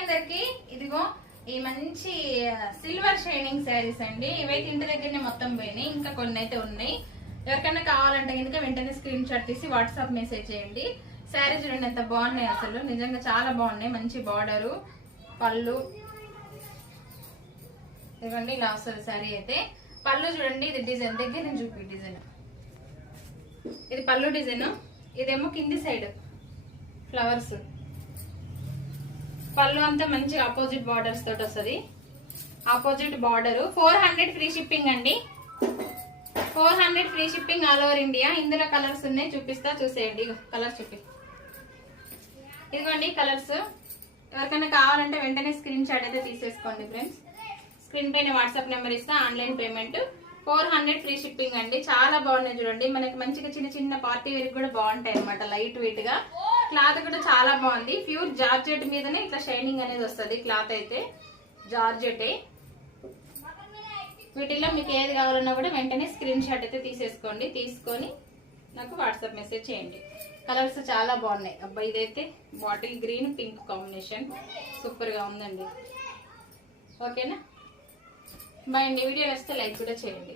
అందరికి ఇదిగో ఈ మంచి సిల్వర్ షైనింగ్ శారీస్ అండి. ఇవైతే ఇంటి దగ్గరనే మొత్తం పోయినాయి, ఇంకా కొన్ని అయితే ఉన్నాయి. ఎవరికైనా కావాలంటే కనుక వెంటనే స్క్రీన్ షాట్ తీసి వాట్సాప్ మెసేజ్ చేయండి. శారీ చూడండి ఎంత బాగున్నాయి, అసలు నిజంగా చాలా బాగున్నాయి. మంచి బార్డరు, పళ్ళు ఇదిగోండి ఇలా వస్తుంది శారీ అయితే. పళ్ళు చూడండి, ఇది డిజైన్ దగ్గర నుంచి చూపి డిజైన్. ఇది పళ్ళు డిజైన్, ఇదేమో కింది సైడ్ ఫ్లవర్స్. పళ్ళు అంతా మంచి ఆపోజిట్ బార్డర్స్ తోటి వస్తుంది. ఆపోజిట్ బార్డర్ 400 ఫ్రీ షిప్పింగ్ అండి. 400 free shipping all over India. ఇందులో కలర్స్ ఉన్నాయి, చూపిస్తా చూసేయండి. కలర్స్ చూపి ఇదిగోండి కలర్స్. ఎవరికైనా కావాలంటే వెంటనే స్క్రీన్ షాట్ అయితే తీసేసుకోండి ఫ్రెండ్స్. స్క్రీన్ పైన వాట్సాప్ నెంబర్ ఇస్తా, ఆన్లైన్ పేమెంట్. 400 ఫ్రీ షిప్పింగ్ అండి. చాలా బాగున్నాయి చూడండి. మనకి మంచిగా చిన్న చిన్న పార్టీ వేర్ కూడా బాగుంటాయి అనమాట. లైట్ వెయిట్ గా, క్లాత్ కూడా చాలా బాగుంది. ప్యూర్ జార్జెట్ మీదనే ఇట్లా షైనింగ్ అనేది వస్తుంది. క్లాత్ అయితే జార్జెటే. వీటిల్లో మీకు ఏది కావాలన్నా కూడా వెంటనే స్క్రీన్ షాట్ అయితే తీసేసుకోండి. తీసుకొని నాకు వాట్సాప్ మెసేజ్ చేయండి. కలర్స్ చాలా బాగున్నాయి. అబ్బాయి ఇదైతే bottle green pink combination, super గా ఉందండి. ఓకేనా, బాయ్ అండి. వీడియో వస్తే లైక్ కూడా చేయండి.